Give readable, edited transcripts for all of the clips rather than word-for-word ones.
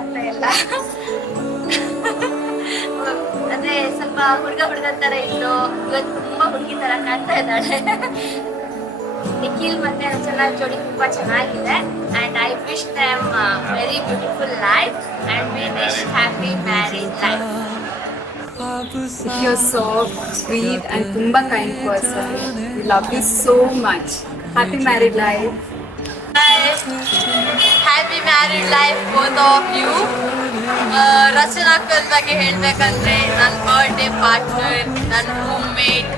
ಆಗ್ತಾ ಇಲ್ಲ. ಅದೇ ಸ್ವಲ್ಪ ಹುಡುಗ ತರ ಇತ್ತು, ಇವತ್ತು ತುಂಬಾ ಹುಡುಗಿ ತರ ಕಾಣ್ತಾ ಇದ್ದಾಳೆ. ನಿಖಿಲ್ ಮತ್ತೆ ರಚನಾ ಜೋಡಿ ತುಂಬಾ ಚೆನ್ನಾಗಿದೆ. And I wish them very beautiful life and we wish happy marriage life. You're so sweet and tumba kind person. We love you so much. Happy married life. Happy married life both of you. Rachana ಅಕ್ಕನ ಬಗ್ಗೆ ಹೇಳ್ಬೇಕಂದ್ರೆ ನನ್ನ birthday partner, ನನ್ನ roommate,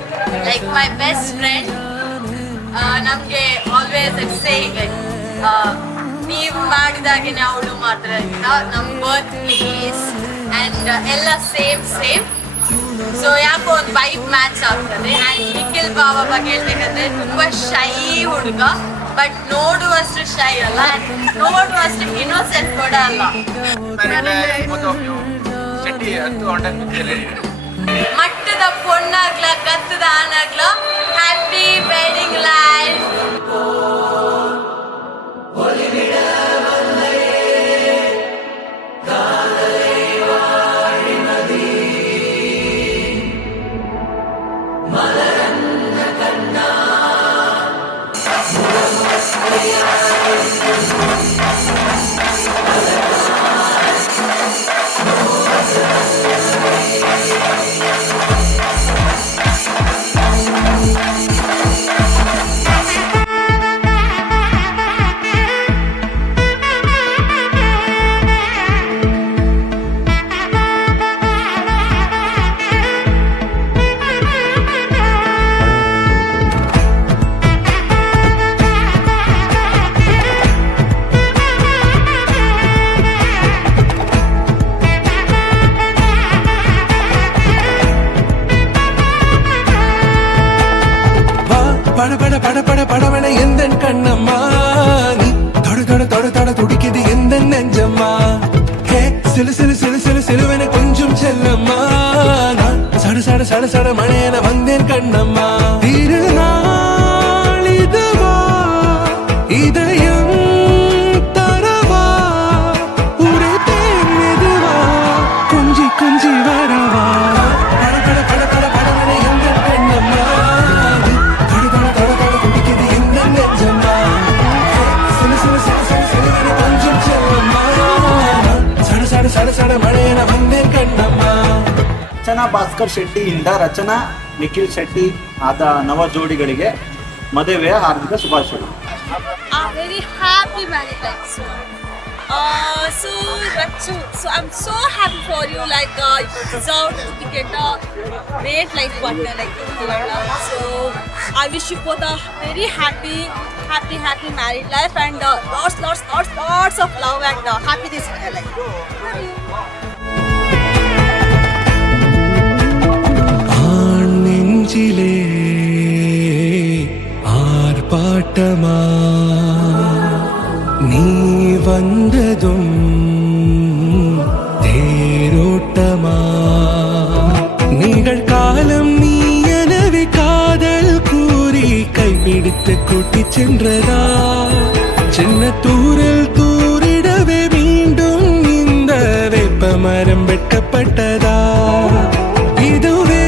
like my best friend. ನಮಗೆ always it saying ನೀವು ಮಾಡಿದಾಗೇನೆ ಅವಳು ಮಾತ್ರ ಅಂತ. ನಮ್ಮ ಬರ್ತ್ ಪ್ಲೇಸ್ ಆ್ಯಂಡ್ ಎಲ್ಲ ಸೇಮ್. ಸೊ ಯಾಕೋ ಒಂದು ವೈಬ್ ಮ್ಯಾಚ್ ಆಗ್ತದೆ. ಆ್ಯಂಡ್ ನಿಖಿಲ್ ಬಾಬಾ ಬಗ್ಗೆ ಹೇಳ್ಬೇಕಂದ್ರೆ ತುಂಬ ಶೈ ಹುಡುಗ, ಬಟ್ ನೋಡುವಷ್ಟು ಶೈ ಅಲ್ಲ, ನೋಡುವಷ್ಟು ಇನ್ನೋಸೆಂಟ್ ಕೂಡ ಅಲ್ಲ. ಮಟ್ಟದ ಪೊಣ್ಣಾಗ್ಲ ಗತ್ತದ ಆನಾಗ್ಲ ಹ್ಯಾಪಿ ವೆಡ್ಡಿಂಗ್ ಲೈಫ್. படபட எந்தன் கண்ணம்மா, நீ தொட துடிக்குது எந்த நெஞ்சம்மா. ஹே சிலு சிலு சிலு சிலு சிலுவென கொஞ்சம் செல்லம்மா, நான் சட சட மழையென வந்தேன் கண்ணம்மா. திருநாள் இதுவா இதயம் தரவா, உரைத்தேன் மெதுவா கொஞ்சி கொஞ்சி வரவா. ರಚನಾ ಭಾಸ್ಕರ್ ಶೆಟ್ಟಿಯಿಂದ ರಚನಾ ನಿಖಿಲ್ ಶೆಟ್ಟಿ ಆದ ನವ ಜೋಡಿಗಳಿಗೆ ಮದುವೆಯ ಹಾರ್ದಿಕ ಶುಭಾಶಯಗಳು. Very happy married life. So Rachu, so I'm so happy for you. Like you deserve to get a great life partner like you. So I wish you both a very happy married life and lots of love and happiness in your life. Love you. நெஞ்சிலே ஆர்ப்பாட்டமா, நீ வந்ததும் தேரோட்டமா. நிகழ்காலம் நீ எனவே காதல் கூறி கைப்பிடித்து கூட்டிச் சென்றதா, சின்ன தூரல் தூரிடவே மீண்டும் இந்த வேப்ப மரம் வெட்கப்பட்டதா. இதுவே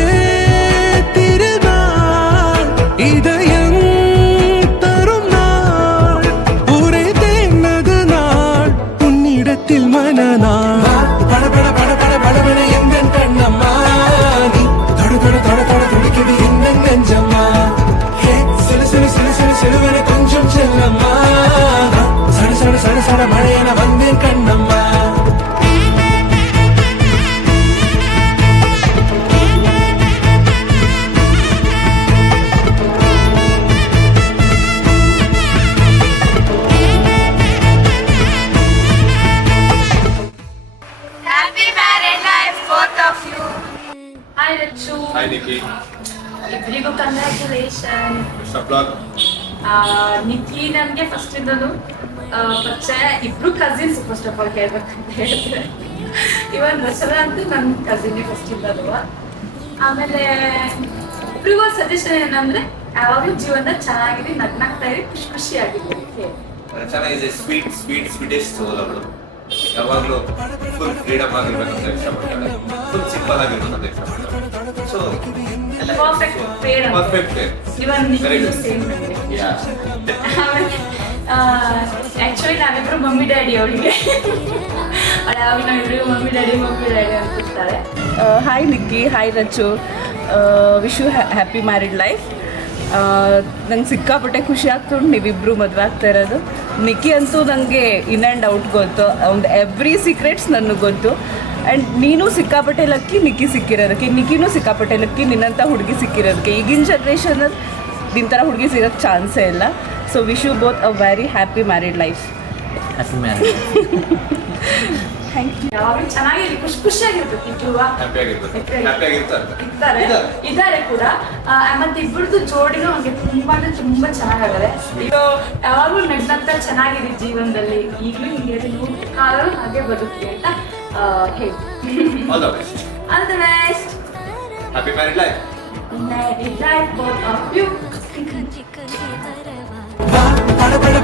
திருநாள் இதயம் தரும் நாள், ஒரே தேனது நாள் உன்னிடத்தில் மனநாள். படபட எங்கள் கண்ணம்மா, நீ தொட துடிக்குது இந்த நெஞ்சம்மா. சிலு சிலு சிலு சிலு சிலுவென கொஞ்சம் செல்லம்மா, சட மழையென வந்தேன் Kannamma. Hi Rachu. Hi Nikki. ಇಬ್ಬರಿಗೂ ಕಂಗ್ರ್ಯಾಚುಲೇಷನ್. ನಿಖಿ ನನಗೆ ಫಸ್ಟ್ ಇಂದನು ಪರಿಚಯ, ಇಬ್ರು ಕಸಿನ್ಸ್ ಫಸ್ಟ್ ಆಫ್ ಆಲ್ ಹೇಳ್ಬೇಕಂತ ಹೇಳಿದ್ರೆ. ಇವನ್ ರಚನಾ ಅಂತೂ ನನ್ನ ಕಸಿನ್ ಫಸ್ಟ್ ಇಂದಲ್ವ. ಆಮೇಲೆ ಇಬ್ರಿಗೂ ಸಜೆಷನ್ ಏನಂದ್ರೆ ಯಾವಾಗಲೂ ಜೀವನ ಚೆನ್ನಾಗಿದೆ, ನಗ್ನಾಗ್ತಾ ಇರಿ, ಖುಷಿಯಾಗಿರ್ಲಿ. Rachana is a sweetest soul. ಯಾವಾಗಲೂ ಫುಲ್ ಫ್ರೀಡಮ್ ಆಗಿರ್ಬೇಕಂತ ಇಷ್ಟಪಡ್ತಾರೆ, ಫುಲ್ ಸಿಂಪಲ್ ಆಗಿರ್ಬೇಕಂತ ಇಷ್ಟಪಡ್ತಾರೆ. So perfect pair perfect even Very Nikhil good. Same actually ನಾವಿಬ್ರು ಮಮ್ಮಿ ಡ್ಯಾಡಿ ಅವಳಿಗೆ ನಾವಿಬ್ರು ಮಮ್ಮಿ ಡ್ಯಾಡಿ ಅಂತಿರ್ತಾರೆ. Hi Nikki, hi Rachu, wish you happy married life. ನಂಗೆ ಸಿಕ್ಕಾಪಟ್ಟೆ ಖುಷಿ ಆಗ್ತುಂಟು ನೀವಿಬ್ಬರು ಮದುವೆ ಆಗ್ತಾ ಇರೋದು. ನಿಕ್ಕಿ ಅಂತೂ ನನಗೆ ಇನ್ ಆ್ಯಂಡ್ ಔಟ್ ಗೊತ್ತು, ಅವ್ನು ಎವ್ರಿ ಸೀಕ್ರೆಟ್ಸ್ ನನಗೆ ಗೊತ್ತು. ಆ್ಯಂಡ್ ನೀನು ಸಿಕ್ಕಾಪಟ್ಟೆ ಲಕ್ಕಿ ನಿಕ್ಕಿ ಸಿಕ್ಕಿರೋದಕ್ಕೆ, ನಿಕ್ಕಿನೂ ಸಿಕ್ಕಾಪಟ್ಟೆ ಲಕ್ಕಿ ನಿನ್ನಂಥ ಹುಡುಗಿ ಸಿಕ್ಕಿರೋದಕ್ಕೆ. ಈಗಿನ ಜನ್ರೇಷನಲ್ಲಿ ನಿನ್ನ ಥರ ಹುಡುಗಿ ಸಿಗೋಕ್ಕೆ ಚಾನ್ಸೇ ಇಲ್ಲ. So wish you both a very happy married life. Happy marriage. Thank you. ಯಾವಾಗಲೂ ಚೆನ್ನಾಗಿರ್ಲಿ, ಖುಷಿಯಾಗಿರ್ಬೇಕು ಇಬ್ರು ಹ್ಯಾಪಿ ಆಗಿರ್ತಾರೆ, ಹ್ಯಾಪಿ ಆಗಿರ್ತಾರೆ. ಇದ್ದಾರೆ ಕೂಡ. ಮತ್ತೆ ಇಬ್ಬರದು ಜೋಡಿನೂ ಹಂಗೆ ತುಂಬಾ ಅಂದ್ರೆ ತುಂಬಾ ಚೆನ್ನಾಗಾಗದೆ. ಇದು ಯಾವಾಗಲೂ ನಗ್ನಗ್ತಾ ಚೆನ್ನಾಗಿದೆ ಜೀವನದಲ್ಲಿ. ಈಗಲೂ ಹಿಂಗೆ ಕಾಲೂ ಹಾಗೆ ಬದುಕಿ ಅಂತ ಹೇಳಿ. All the best. All the best. Happy married life. Married life, both of you. ಬಾ, ಬಡ ಬಡ